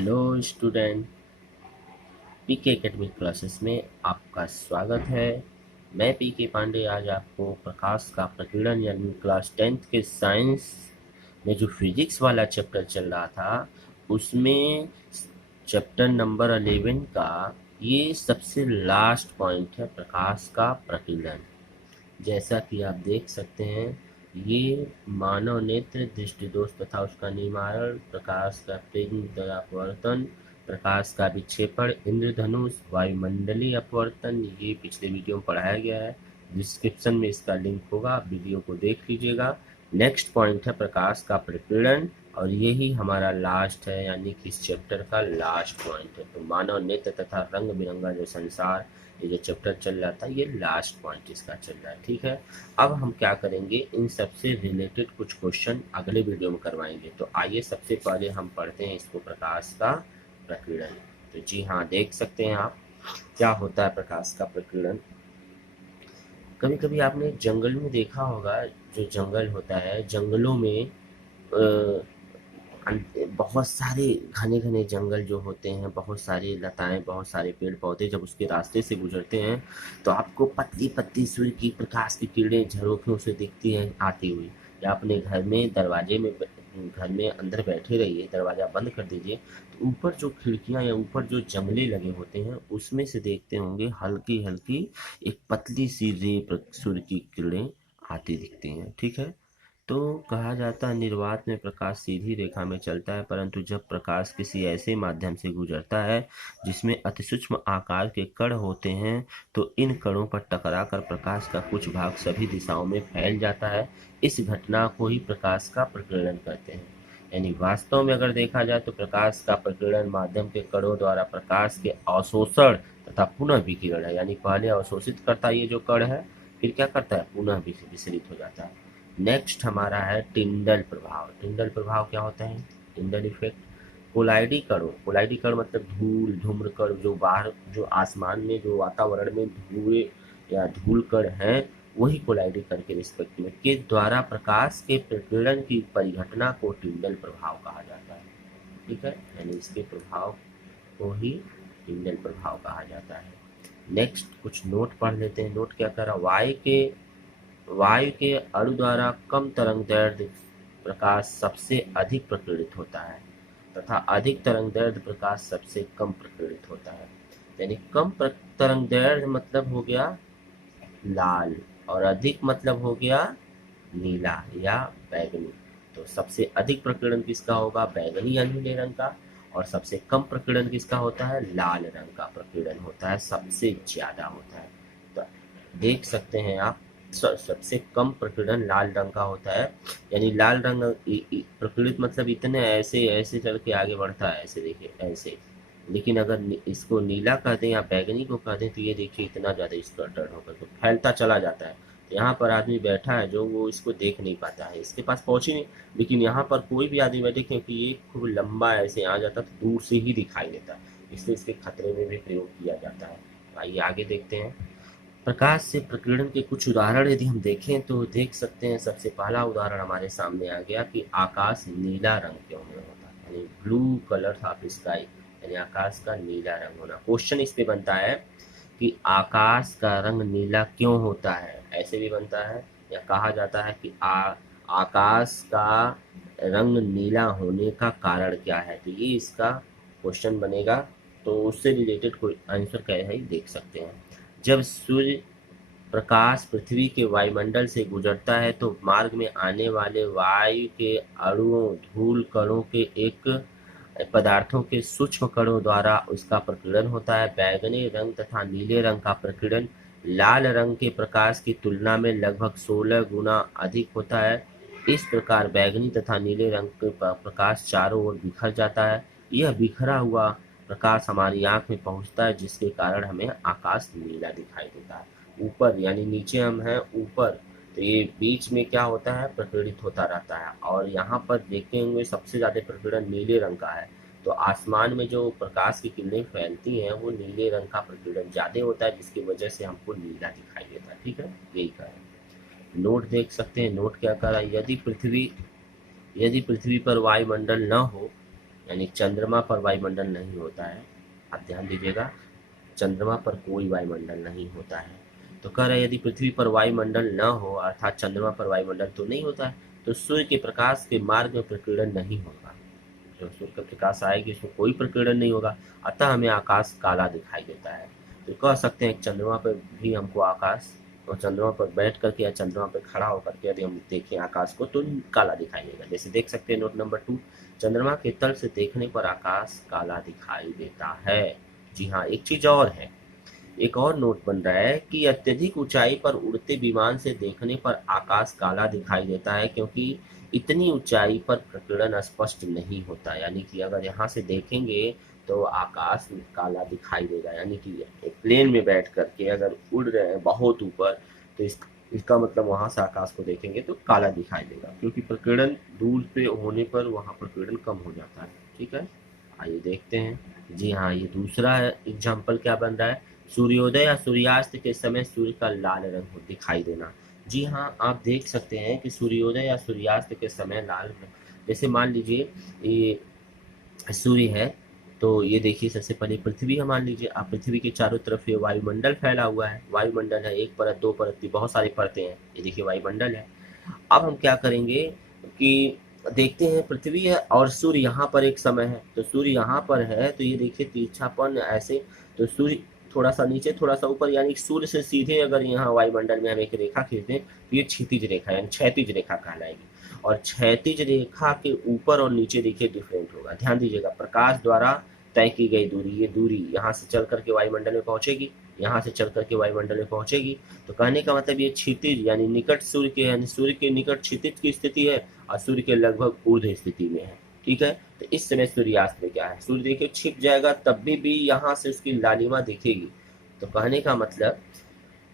Hello student, पीके academic classes में आपका स्वागत है। मैं पीके पांडे आज आपको प्रकाश का प्रकीर्णन यानी क्लास 10th के साइंस में जो फिजिक्स वाला चैप्टर चल रहा था उसमें चैप्टर नंबर 11 का ये सबसे लास्ट पॉइंट है, प्रकाश का प्रकीर्णन। जैसा कि आप देख सकते हैं, ये मानव नेत्र, दृष्टि दोष तथा उसका निवारण, प्रकाश का प्रिज्म तथा अपवर्तन, प्रकाश का विक्षेपण, इंद्रधनुष, वायुमंडलीय अपवर्तन, ये पिछले वीडियो में पढ़ाया गया है। डिस्क्रिप्शन में इसका लिंक होगा, आप वीडियो को देख लीजिएगा। नेक्स्ट पॉइंट है प्रकाश का प्रकीर्णन, और यही हमारा लास्ट है, यानी कि इस चैप्टर का लास्ट पॉइंट है। तो मानव नेत्र तथा रंग बिरंगा जो संसार, ये जो चैप्टर चल रहा था, ये लास्ट पॉइंट इसका चल रहा है। ठीक है, अब हम क्या करेंगे, इन सबसे रिलेटेड कुछ क्वेश्चन अगले वीडियो में करवाएंगे। तो आइए सबसे पहले हम पढ़ते हैं इसको, प्रकाश का प्रकीर्णन। तो जी हाँ, देख सकते हैं आप क्या होता है प्रकाश का प्रकीर्णन। कभी कभी आपने जंगल में देखा होगा, जो जंगल होता है, जंगलों में बहुत सारे घने घने जंगल जो होते हैं, बहुत सारी लताएं, बहुत सारे पेड़ पौधे जब उसके रास्ते से गुजरते हैं तो आपको पतली पतली सूर्य की प्रकाश की किरणें झरोखों से दिखती हैं आती हुई। या अपने घर में दरवाजे में घर में अंदर बैठे रहिए, दरवाजा बंद कर दीजिए, तो ऊपर जो खिड़कियां या ऊपर जो जंगले लगे होते हैं उसमें से देखते होंगे हल्की हल्की एक पतली सी रे सूर्य की किरणें आती दिखती हैं। ठीक है, तो कहा जाता है निर्वात में प्रकाश सीधी रेखा में चलता है, परंतु जब प्रकाश किसी ऐसे माध्यम से गुजरता है जिसमें अतिसूक्ष्म आकार के कण होते हैं, तो इन कणों पर टकराकर प्रकाश का कुछ भाग सभी दिशाओं में फैल जाता है। इस घटना को ही प्रकाश का प्रकीर्णन कहते हैं। यानी वास्तव में अगर देखा जाए तो प्रकाश का प्रकीर्णन माध्यम के कणों द्वारा प्रकाश के अवशोषण तथा पुनः विकिरण है। यानी पहले अवशोषित करता है ये जो कण है, फिर क्या करता है, पुनः विसरित हो जाता है। नेक्स्ट हमारा है टिंडल प्रभाव। टिंडल प्रभाव क्या होता है, टिंडल इफेक्ट। कोलाइडी कणों, कोलाइडी कण मतलब धूल धूम्र कण, जो बाहर जो आसमान में जो वातावरण में धुएं या धूल कण हैं, वही कोलाइडी कण के रिस्पेक्ट में के द्वारा प्रकाश के प्रकीर्णन की परिघटना को टिंडल प्रभाव कहा जाता है। ठीक है, यानी इसके प्रभाव को ही टिंडल प्रभाव कहा जाता है। नेक्स्ट कुछ नोट पढ़ लेते हैं। नोट क्या कर रहा, वायु के अणु द्वारा कम तरंग दैर्ध्य प्रकाश सबसे अधिक प्रकीर्णित होता है, तथा अधिक तरंग दैर्ध्य प्रकाश सबसे कम प्रकीर्णित होता है। यानी कम तरंग दैर्ध्य मतलब हो गया लाल, और अधिक मतलब हो गया नीला या बैगनी। तो सबसे अधिक प्रकीर्णन किसका होगा, बैगनी या नीले रंग का, और सबसे कम प्रकीर्णन किसका होता है, लाल रंग का प्रकीर्णन होता है, सबसे ज्यादा होता है। तो देख सकते हैं आप, सबसे कम प्रकीर्णन लाल रंग का होता है। यानी लाल रंग प्रकीर्णित मतलब इतने ऐसे ऐसे चल के आगे बढ़ता है, ऐसे देखिए ऐसे। लेकिन अगर इसको नीला कर दें या बैगनी को कर दें तो ये देखिए इतना ज़्यादा इसका टर्न होकर तो फैलता चला जाता है। तो यहाँ पर आदमी बैठा है जो वो इसको देख नहीं पाता है, इसके पास पहुँच ही नहीं। लेकिन यहाँ पर कोई भी आदमी बैठे, क्योंकि ये खूब लंबा ऐसे आ जाता तो दूर से ही दिखाई देता है, इसलिए इसके खतरे में भी प्रयोग किया जाता है। आइए आगे देखते हैं। प्रकाश से प्रकीर्णन के कुछ उदाहरण यदि हम देखें तो देख सकते हैं, सबसे पहला उदाहरण हमारे सामने आ गया कि आकाश नीला रंग क्यों नहीं होता, यानी ब्लू कलर ऑफ स्काई, यानी आकाश का नीला रंग होना। क्वेश्चन इस पे बनता है कि आकाश का रंग नीला क्यों होता है, ऐसे भी बनता है, या कहा जाता है कि आकाश का रंग नीला होने का कारण क्या है। तो ये इसका क्वेश्चन बनेगा, तो उससे रिलेटेड कोई आंसर क्या है देख सकते हैं। जब सूर्य प्रकाश पृथ्वी के वायुमंडल से गुजरता है तो मार्ग में आने वाले वायु के अणुओं, धूल कणों के एक पदार्थों के सूक्ष्म कणों द्वारा उसका प्रकीर्णन होता है। बैगनी रंग तथा नीले रंग का प्रकीर्णन लाल रंग के प्रकाश की तुलना में लगभग 16 गुना अधिक होता है। इस प्रकार बैगनी तथा नीले रंग के प्रकाश चारों ओर बिखर जाता है। यह बिखरा हुआ प्रकाश हमारी आंख में पहुंचता है, जिसके कारण हमें आकाश नीला दिखाई देता है। ऊपर यानी नीचे हम हैं ऊपर, तो ये बीच में क्या होता है, प्रकीर्णित होता रहता है। और यहाँ पर देखे होंगे सबसे ज्यादा प्रकीर्णन नीले रंग का है। तो आसमान में जो प्रकाश की किरणें फैलती हैं वो नीले रंग का प्रकीर्णन ज्यादा होता है, जिसकी वजह से हमको नीला दिखाई देता है। ठीक है, यही कारण। नोट देख सकते हैं, नोट क्या कर रहा है, यदि पृथ्वी पर वायुमंडल न हो, यानी चंद्रमा पर वायुमंडल नहीं होता है। आप ध्यान दीजिएगा, चंद्रमा पर कोई वायुमंडल नहीं होता है। तो कह रहे हैं यदि पृथ्वी पर वायुमंडल न हो अर्थात चंद्रमा पर वायुमंडल तो नहीं होता है, तो सूर्य के प्रकाश के मार्ग में प्रकीर्णन नहीं होगा। जो सूर्य का प्रकाश आएगी उसमें कोई प्रकीर्णन नहीं होगा, अतः हमें आकाश काला दिखाई देता है। तो कह सकते हैं चंद्रमा पर भी हमको आकाश, और चंद्रमा पर बैठ करके या चंद्रमा पर खड़ा होकर के यदि हम देखें आकाश को तो काला दिखाई देगा। जैसे देख सकते हैं नोट नंबर 2, चंद्रमा के तल से देखने पर आकाश काला दिखाई देता है। जी हाँ, एक चीज और है, एक और नोट बन रहा है कि अत्यधिक ऊंचाई पर उड़ते विमान से देखने पर आकाश काला दिखाई देता है, क्योंकि इतनी ऊंचाई पर प्रकीर्णन स्पष्ट नहीं होता। यानी कि अगर यहाँ से देखेंगे तो आकाश काला दिखाई देगा। यानी कि एक प्लेन में बैठ करके अगर उड़ रहे हैं बहुत ऊपर, तो इसका मतलब वहां से आकाश को देखेंगे तो काला दिखाई देगा, क्योंकि प्रकीर्णन दूर पे होने पर वहां प्रकीर्णन कम हो जाता है। ठीक है, आइए देखते हैं। जी हाँ, ये दूसरा एग्जाम्पल क्या बन रहा है, सूर्योदय या सूर्यास्त के समय सूर्य का लाल रंग दिखाई देना। जी हाँ, आप देख सकते हैं कि सूर्योदय या सूर्यास्त के समय लाल रंग, जैसे मान लीजिए ये सूर्य है, तो ये देखिए सबसे पहले पृथ्वी है, मान लीजिए आप पृथ्वी के चारों तरफ ये वायुमंडल फैला हुआ है। वायुमंडल है, एक परत, दो परत की बहुत सारी परतें हैं, ये देखिए वायुमंडल है। अब हम क्या करेंगे कि देखते हैं पृथ्वी है और सूर्य यहाँ पर एक समय है, तो सूर्य यहाँ पर है तो ये देखिए तिरछापन ऐसे, तो सूर्य थोड़ा सा नीचे थोड़ा सा ऊपर, यानी सूर्य से सीधे अगर यहाँ वायुमंडल में हम एक रेखा खींचते हैं तो ये क्षितिज रेखा यानी क्षैतिज रेखा कहलाएगी। और क्षैतिज रेखा के ऊपर और नीचे देखिए डिफरेंट होगा। ध्यान दीजिएगा, प्रकाश द्वारा तय की गई दूरी, ये दूरी यहाँ से चल करके वायुमंडल में पहुंचेगी, यहाँ से चल करके वायुमंडल में पहुंचेगी। तो कहने का मतलब ये क्षितिज यानी निकट सूर्य के, यानी सूर्य के निकट क्षितिज की स्थिति है और सूर्य के लगभग ऊर्ध्व स्थिति में है। ठीक है, तो इस समय सूर्यास्त में क्या है, सूर्य देखिए छिप जाएगा तब भी यहाँ से उसकी लालिमा दिखेगी। तो कहने का मतलब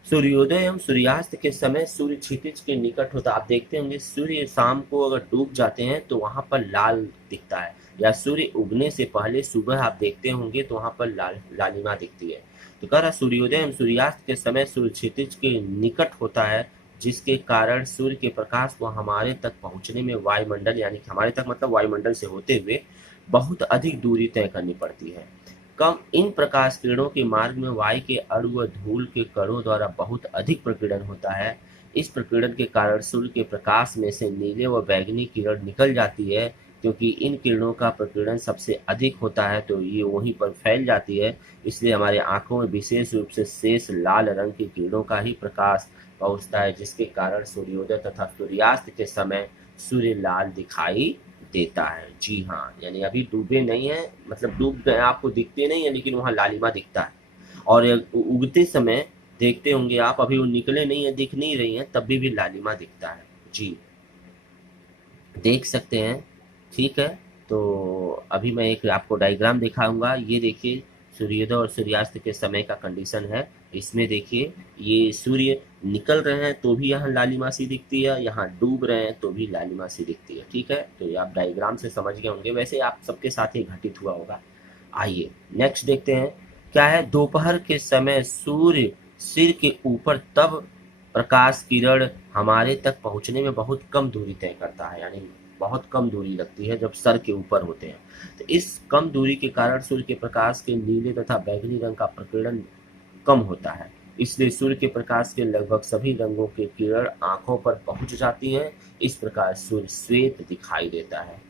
सूर्योदय एवं सूर्यास्त के समय सूर्य क्षितिज के निकट होता है। आप देखते होंगे सूर्य शाम को अगर डूब जाते हैं तो वहां पर लाल दिखता है, या सूर्य उगने से पहले सुबह आप देखते होंगे तो वहां पर लालिमा दिखती है। तो कह रहा सूर्योदय एवं सूर्यास्त के समय सूर्य क्षितिज के निकट होता है, जिसके कारण सूर्य के प्रकाश को हमारे तक पहुंचने में वायुमंडल, यानी कि हमारे तक मतलब वायुमंडल से होते हुए बहुत अधिक दूरी तय करनी पड़ती है। कम इन प्रकाश किरणों के मार्ग में वायु के अणु व धूल के कणों द्वारा बहुत अधिक प्रकीर्णन होता है। इस प्रकीर्णन के कारण सूर्य के प्रकाश में से नीले व बैंगनी किरण निकल जाती है, क्योंकि इन किरणों का प्रकीर्णन सबसे अधिक होता है तो ये वहीं पर फैल जाती है। इसलिए हमारे आंखों में विशेष रूप से शेष लाल रंग की किरणों का ही प्रकाश पहुंचता है, जिसके कारण सूर्योदय तथा सूर्यास्त के समय सूर्य लाल दिखाई देता है। जी हाँ, यानी अभी डूबे नहीं है, मतलब डूब गए आपको दिखते नहीं है लेकिन वहाँ लालिमा दिखता है। और उगते समय देखते होंगे आप, अभी वो निकले नहीं है, दिख नहीं रही है, तब भी लालिमा दिखता है। जी देख सकते हैं। ठीक है, तो अभी मैं एक आपको डायग्राम दिखाऊंगा। ये देखिए सूर्योदय और सूर्यास्त के समय का कंडीशन है। इसमें देखिए ये सूर्य निकल रहे हैं तो भी यहाँ लालिमा सी दिखती है, यहाँ डूब रहे हैं तो भी लालिमा सी दिखती है। ठीक है, तो ये आप डायग्राम से समझ गए होंगे, वैसे आप सबके साथ ही घटित हुआ होगा। आइए नेक्स्ट देखते हैं क्या है। दोपहर के समय सूर्य सिर के ऊपर तब प्रकाश किरण हमारे तक पहुंचने में बहुत कम दूरी तय करता है, यानी बहुत कम दूरी लगती है जब सर के ऊपर होते हैं। तो इस कम दूरी के कारण सूर्य के प्रकाश के नीले तथा बैंगनी रंग का प्रकीर्णन कम होता है, इसलिए सूर्य के प्रकाश के लगभग सभी रंगों के किरण आंखों पर पहुंच जाती हैं। इस प्रकार सूर्य श्वेत दिखाई देता है।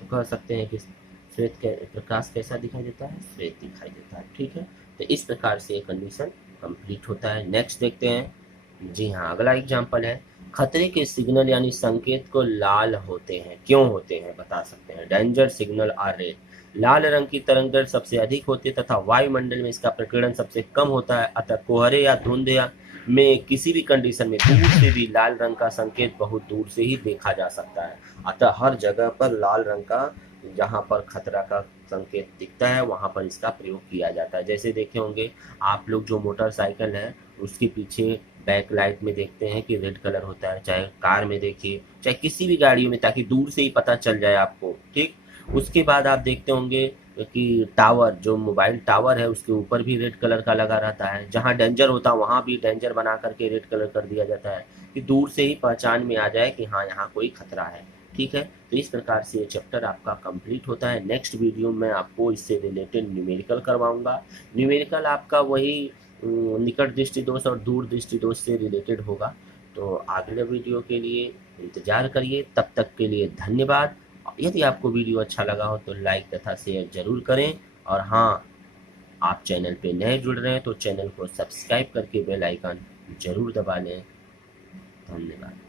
तो कह सकते हैं कि श्वेत के प्रकाश कैसा दिखाई देता है, श्वेत दिखाई देता है। ठीक है, तो इस प्रकार से ये कंडीशन कंप्लीट होता है। नेक्स्ट देखते हैं। जी हाँ, अगला एग्जाम्पल है, खतरे के सिग्नल यानी संकेत को लाल होते हैं, क्यों होते हैं बता सकते हैं। Danger signal are red. लाल रंग की तरंग सबसे अधिक होती है तथा वायुमंडल में इसका प्रकीर्णन सबसे कम होता है, अतः कोहरे या धुंध या में किसी भी कंडीशन में दूर से भी लाल रंग का संकेत बहुत दूर से ही देखा जा सकता है। अतः हर जगह पर लाल रंग का, जहाँ पर खतरा का संकेत दिखता है वहाँ पर इसका प्रयोग किया जाता है। जैसे देखे होंगे आप लोग, जो मोटरसाइकिल है उसके पीछे बैक लाइट में देखते हैं कि रेड कलर होता है, चाहे कार में देखिए चाहे किसी भी गाड़ी में, ताकि दूर से ही पता चल जाए आपको। ठीक, उसके बाद आप देखते होंगे कि टावर, जो मोबाइल टावर है उसके ऊपर भी रेड कलर का लगा रहता है, जहाँ डेंजर होता है वहाँ भी डेंजर बना करके रेड कलर कर दिया जाता है कि दूर से ही पहचान में आ जाए कि हाँ यहाँ कोई खतरा है। ठीक है, तो इस प्रकार से ये चैप्टर आपका कंप्लीट होता है। नेक्स्ट वीडियो में आपको इससे रिलेटेड न्यूमेरिकल करवाऊंगा। न्यूमेरिकल आपका वही निकट दृष्टि दोष और दूर दृष्टि दोष से रिलेटेड होगा। तो अगले वीडियो के लिए इंतजार करिए। तब तक के लिए धन्यवाद। यदि आपको वीडियो अच्छा लगा हो तो लाइक तथा शेयर जरूर करें। और हाँ, आप चैनल पे नए जुड़ रहे हैं तो चैनल को सब्सक्राइब करके बेल आइकन जरूर दबा लें। धन्यवाद।